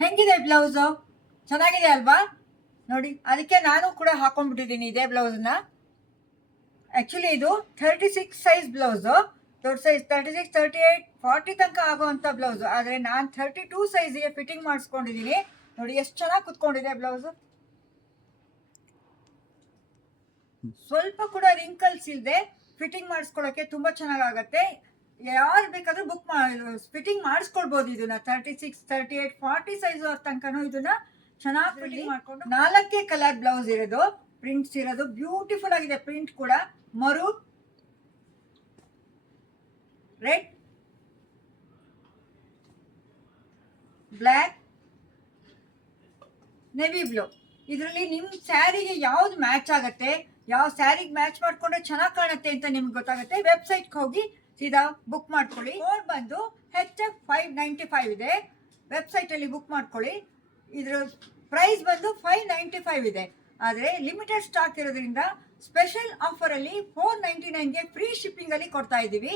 ಹೆಂಗಿದೆ ಬ್ಲೌಸು? ಚೆನ್ನಾಗಿದೆ ಅಲ್ವಾ? ನೋಡಿ, ಅದಕ್ಕೆ ನಾನು ಕೂಡ ಹಾಕೊಂಡ್ಬಿಟ್ಟಿದ್ದೀನಿ ಇದೇ ಬ್ಲೌಸ್ನ. ಆ್ಯಕ್ಚುಲಿ ಇದು 36 ಸೈಜ್ ಬ್ಲೌಸು, ದೊಡ್ಡ ಸೈಜ್ 36, 38, 40 ತನಕ ಆಗೋವಂಥ ಬ್ಲೌಸು. ಆದರೆ ನಾನು 32 ಸೈಜಿಗೆ ಫಿಟ್ಟಿಂಗ್ ಮಾಡಿಸ್ಕೊಂಡಿದ್ದೀನಿ. ನೋಡಿ ಎಷ್ಟು ಚೆನ್ನಾಗಿ ಕುತ್ಕೊಂಡಿದೆ ಬ್ಲೌಸು. ಸ್ವಲ್ಪ ಕೂಡ ರಿಂಕಲ್ಸ್ ಇಲ್ಲದೆ ಫಿಟ್ಟಿಂಗ್ ಮಾಡಿಸ್ಕೊಳ್ಳೋಕ್ಕೆ ತುಂಬ ಚೆನ್ನಾಗಾಗತ್ತೆ. ಯಾರು ಬೇಕಾದರೂ ಬುಕ್ ಫಿಟ್ಟಿಂಗ್ ಮಾಡಿಸ್ಕೊಳ್ಬೋದು. ಇದನ್ನ 36, 38, 40 ಸೈಜು ತನಕನೂ ಇದನ್ನ ಚೆನ್ನಾಗಿ ಫಿಟ್ಟಿಂಗ್ ಮಾಡ್ಕೊಂಡು 4 ಕಲರ್ ಬ್ಲೌಸ್ ಇರೋದು, ಪ್ರಿಂಟ್ಸ್ ಇರೋದು. ಬ್ಯೂಟಿಫುಲ್ ಆಗಿದೆ ಪ್ರಿಂಟ್ ಕೂಡ. Maroon, red, black, navy blue. ಇದರಲ್ಲಿ ನಿಮ್ಮ ಸ್ಯಾರಿಗೆ ಯಾವ್ದು ಮ್ಯಾಚ್ ಆಗುತ್ತೆ, ಯಾವ ಸ್ಯಾರಿಗೆ ಮ್ಯಾಚ್ ಮಾಡ್ಕೊಂಡ್ರೆ ಚೆನ್ನಾಗಿ ಕಾಣುತ್ತೆ ಅಂತ ನಿಮ್ಗೆ ಗೊತ್ತಾಗುತ್ತೆ. ವೆಬ್ಸೈಟ್ಗೆ ಹೋಗಿ ಸೀದಾ ಬುಕ್ ಮಾಡ್ಕೊಳ್ಳಿ. ಕೋಡ್ ಬಂದು HF595 ಇದೆ. ವೆಬ್ಸೈಟಲ್ಲಿ ಬುಕ್ ಮಾಡ್ಕೊಳ್ಳಿ. ಇದರ ಪ್ರೈಸ್ ಬಂದು 595 ಇದೆ. ಆದರೆ ಲಿಮಿಟೆಡ್ ಸ್ಟಾಕ್ ಇರೋದ್ರಿಂದ ಸ್ಪೆಷಲ್ ಆಫರಲ್ಲಿ 499ಗೆ ಫ್ರೀ ಶಿಪ್ಪಿಂಗಲ್ಲಿ ಕೊಡ್ತಾ ಇದ್ದೀವಿ.